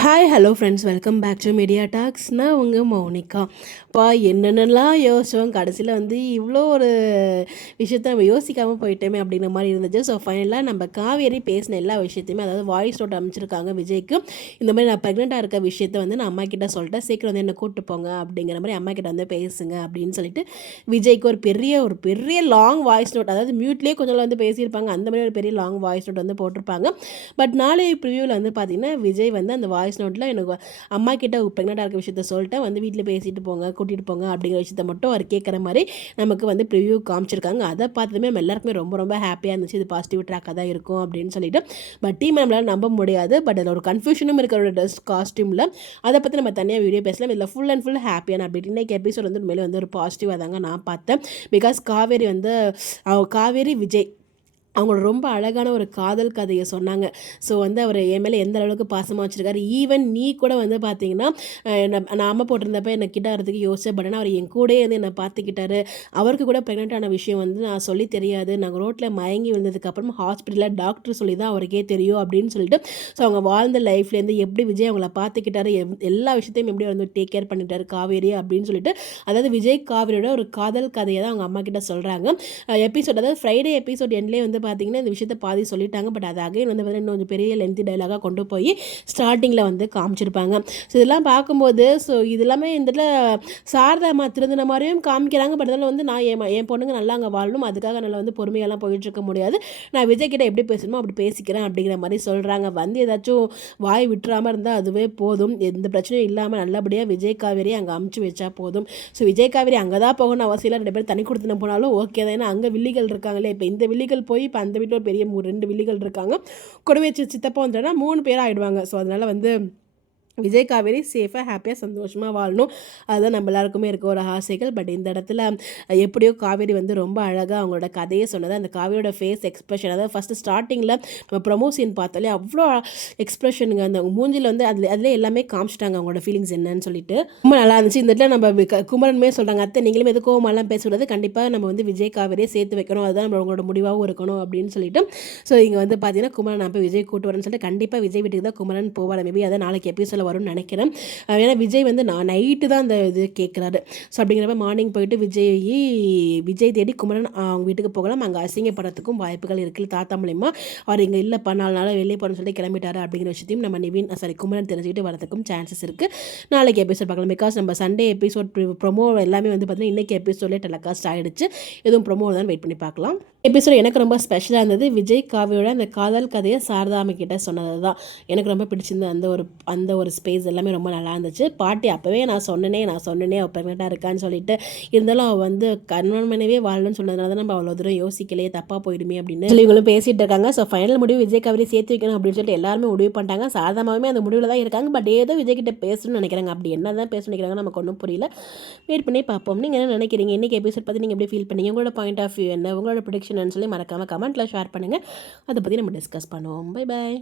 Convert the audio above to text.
Hi hello friends, welcome back to media talks. நான் உங்கள் மௌனிகா. என்னென்னலாம் யோசித்தோம், கடைசியில் வந்து இவ்வளோ ஒரு விஷயத்த நம்ம யோசிக்காமல் போயிட்டோமே அப்படிங்கிற மாதிரி இருந்துச்சு. ஸோ ஃபைனலாக நம்ம காவேரி பேசின எல்லா விஷயத்தையுமே, அதாவது வாய்ஸ் நோட் அமைச்சிருக்காங்க விஜய்க்கு. இந்த மாதிரி நான் ப்ரெக்னெண்ட்டாக இருக்க விஷயத்த வந்து நான் அம்மா கிட்ட சொல்லிட்டேன், சீக்கிரம் வந்து என்னை கூப்பிட்டு போங்க அப்படிங்கிற மாதிரி அம்மா கிட்ட வந்து பேசுங்க அப்படின்னு சொல்லிட்டு விஜய்க்கு ஒரு பெரிய லாங் வாய்ஸ் நோட், அதாவது மியூட்லேயே கொஞ்சம் வந்து பேசியிருப்பாங்க, அந்த மாதிரி ஒரு பெரிய லாங் வாய்ஸ் நோட் வந்து போட்டிருப்பாங்க. பட் நாளைய ப்ரிவியூவில் வந்து பார்த்திங்கன்னா விஜய் வந்து அந்த வாய்ஸ் நோட்டில் எனக்கு அம்மா கிட்ட ப்ரெக்னெண்ட்டாக இருக்க விஷயத்த சொல்லிட்டு வந்து வீட்டில் பேசிட்டு போங்க, கூட்டிகிட்டு போங்க அப்படிங்கிற விஷயத்த மட்டும் அவர் கேட்குற மாதிரி நமக்கு வந்து ப்ரிவியூ காமிச்சிருக்காங்க. அதை பார்த்துமே நம்ம எல்லாருக்குமே ரொம்ப ரொம்ப ஹாப்பியாக இருந்துச்சு. இது பாசிட்டிவ் ட்ராக்காக தான் இருக்கும் அப்படின்னு சொல்லிட்டு. பட் டீம் நம்மளால் நம்ப முடியாது. பட் அதில் ஒரு கன்ஃபியூஷனும் இருக்கிற ட்ரெஸ் காஸ்டியூமில் அதை பற்றி நம்ம தனியாக வீடியோ பேசலாம். இதில் ஃபுல் அண்ட் ஃபுல் ஹாப்பியான அப்டேட். இன்றைக்கி எபிசோட் வந்து உண்மையிலே வந்து ஒரு பாசிட்டிவாக தாங்க நான் பார்த்தேன். பிகாஸ் காவேரி விஜய் அவங்களோட ரொம்ப அழகான ஒரு காதல் கதையை சொன்னாங்க. ஸோ வந்து அவர் என் மேலே எந்த அளவுக்கு பாசமாக வச்சுருக்காரு. ஈவன் நீ கூட வந்து பார்த்தீங்கன்னா நான் அம்மா போட்டிருந்தப்ப என்னை கிட்ட வரதுக்கு யோசிச்சேன். பட் ஆனால் அவர் என் கூடயே வந்து என்னை பார்த்துக்கிட்டாரு. அவருக்கு கூட ப்ரெக்னென்ட்டான விஷயம் வந்து நான் சொல்லி தெரியாது. நாங்கள் ரோட்டில் மயங்கி விழுந்ததுக்கப்புறம் ஹாஸ்பிட்டலில் டாக்டர் சொல்லி தான் அவருக்கே தெரியும் அப்படின்னு சொல்லிட்டு, ஸோ அவங்க வாழ்ந்த லைஃப்லேருந்து எப்படி விஜய் அவங்கள பார்த்துக்கிட்டாரு, எல்லா விஷயத்தையும் எப்படி வந்து டேக் கேர் பண்ணிட்டாரு காவேரி அப்படின்னு சொல்லிட்டு, அதாவது விஜய் காவேரியோட ஒரு காதல் கதையை தான் அவங்க அம்மா கிட்ட சொல்கிறாங்க. எபிசோட், அதாவது ஃப்ரைடே எபிசோட் எண்ட்லேயே வந்து பார்த்தீங்கன்னா இந்த விஷயத்தை பாதி சொல்லிட்டாங்க. பட் அது அகைன் வந்து பார்த்தீங்கன்னா கொஞ்சம் பெரிய லென்த்தி டைலாகாக கொண்டு போய் ஸ்டார்டிங்கில் வந்து காமிச்சிருப்பாங்க. ஸோ இதெல்லாம் பார்க்கும்போது இது எல்லாமே இந்த இடத்துல சாரதாமா திருந்தின மாதிரியும் காமிக்கிறாங்க. பட் அதில் வந்து நான் என் பொண்ணுங்க நல்லா அங்கே வாழணும், அதுக்காக நல்லா வந்து பொறுமையெல்லாம் போயிட்டுருக்க முடியாது, நான் விஜய் கிட்ட எப்படி பேசணுமோ அப்படி பேசிக்கிறேன் அப்படிங்கிற மாதிரி சொல்கிறாங்க. வந்து ஏதாச்சும் வாய் விட்டுறாமல் இருந்தால் அதுவே போதும், எந்த பிரச்சனையும் இல்லாமல் நல்லபடியாக விஜய் காவேரி அங்கே அமுச்சு வச்சா போதும். ஸோ விஜய் காவேரி அங்கே தான் போகணும் அவசியம் இல்லை, 2 பேர் தனி கொடுத்துன போனாலும் ஓகே தான். ஏன்னா அங்கே வில்லிகள் இருக்காங்களே, இப்போ இந்த வில்லிகள் போய் இப்போ அந்த வீட்டில் ஒரு பெரிய 2 வில்லிகள் இருக்காங்க, கூடவே சித்தப்பா வந்துட்டா 3 பேர் ஆகிடுவாங்க. ஸோ அதனால் வந்து விஜய் காவேரி சேஃபாக ஹாப்பியாக சந்தோஷமாக வாழணும், அதுதான் நம்ம எல்லாருக்குமே இருக்க ஒரு ஆசைகள். பட் இந்த இடத்துல எப்படியோ காவேரி வந்து ரொம்ப அழகாக அவங்களோட கதையை சொன்னது. அந்த காவேரியோட ஃபேஸ் எக்ஸ்ப்ரெஷன், அதாவது ஃபஸ்ட்டு ஸ்டார்டிங்கில் நம்ம ப்ரொமோஷன் பார்த்தாலே அவ்வளோ எக்ஸ்ப்ரெஷனுங்க, அந்த மூஞ்சில் வந்து அதில் எல்லாமே காமிச்சிட்டாங்க அவங்களோட ஃபீலிங்ஸ் என்னன்னு சொல்லிட்டு. ரொம்ப நல்லா இருந்துச்சு. இந்த இடத்துல நம்ம குமரனுமே சொல்கிறாங்க, அத்தை நீங்களும் எது கோவமெல்லாம் பேசுகிறது, கண்டிப்பாக நம்ம வந்து விஜய் காவேரியை சேர்த்து வைக்கணும், அதுதான் நம்மளோட முடிவாகவும் இருக்கணும் அப்படின்னு சொல்லிட்டு. ஸோ இங்கே வந்து பார்த்தீங்கன்னா குமரன் நான் போய் விஜய் கூட்டு வரேன்னு சொல்லிட்டு கண்டிப்பாக விஜய் வீட்டுக்கு தான் குமரன் போவார். மேபி அதை நாளைக்கு எபிசோட வரும்னு நினைக்கிறேன். ஏன்னா விஜய் வந்து நான் நைட்டு தான் அந்த இது கேட்குறாரு. ஸோ அப்படிங்கிறப்ப மார்னிங் போயிட்டு விஜய் தேடி குமரன் அவங்க வீட்டுக்கு போகலாம். அங்கே அசிங்கப்படுறதுக்கும் வாய்ப்புகள் இருக்குது. தாத்தா மூலியமாக அவர் இங்கே இல்லைப்பா 4 நாள் வெளியே போகணும்னு சொல்லிட்டு கிளம்பிட்டாரு அப்படிங்கிற விஷயத்தையும் நம்ம குமரன் தெரிஞ்சுக்கிட்டு வரதுக்கும் சான்சஸ் இருக்குது. நாளைக்கு எபிசோட் பார்க்கலாம். பிகாஸ் நம்ம சண்டே எபிசோட் ப்ரொமோ எல்லாமே வந்து பார்த்தீங்கன்னா இன்றைக்கி எபிசோட்லேயே டெலிகாஸ்ட் ஆகிடுச்சு. எதுவும் ப்ரொமோ தான் வெயிட் பண்ணி பார்க்கலாம். எபிசோட் எனக்கு ரொம்ப ஸ்பெஷலாக இருந்தது. விஜய் காவியோட அந்த காதல் கதையை சாரதாமை கிட்ட சொன்னது தான் எனக்கு ரொம்ப பிடிச்சிருந்தது. அந்த ஒரு ஸ்பேஸ் எல்லாமே ரொம்ப நல்லா இருந்துச்சு. பாட்டி அப்போவே நான் சொன்னேனே அவள் ப்ரெக்னெண்ட்டாக இருக்கான்னு சொல்லிட்டு, இருந்தாலும் அவள் வந்து கணவனவே வாழணும்னு சொன்னதுனால தான் நம்ம அவ்வளோ தூரம் யோசிக்கலையே, தப்பாக போயிடுமே அப்படின்னு சொல்லி இவங்களும் பேசிகிட்டு இருக்காங்க. ஸோ ஃபைனல் முடிவு விஜய் காவேரி சேர்த்து வைக்கணும் அப்படின்னு சொல்லிட்டு எல்லாருமே முடிவு பண்ணிட்டாங்க. சாரதாமாவே அந்த முடிவில் தான் இருக்காங்க. பட் ஏதோ விஜய் கிட்ட பேசணும்னு நினைக்கிறாங்க. அப்படி என்ன தான் பேசணும்னு நினைக்கிறாங்க நமக்கு ஒன்றும் புரியல. வெயிட் பண்ணி பார்ப்போம். நீங்கள் என்ன நினைக்கிறீங்க? இன்றைக்கி எபிசோட் பற்றி நீங்கள் எப்படி ஃபீல் பண்ணீங்க? உங்களோட பாயிண்ட் ஆஃப் வியூ என்ன, உங்களோட ப்ரெடிக்ஷன் சொல்லி மறக்காமல் கமெண்ட்டில் ஷேர் பண்ணுங்கள். அதை பற்றி நம்ம டிஸ்கஸ் பண்ணுவோம். Bye bye.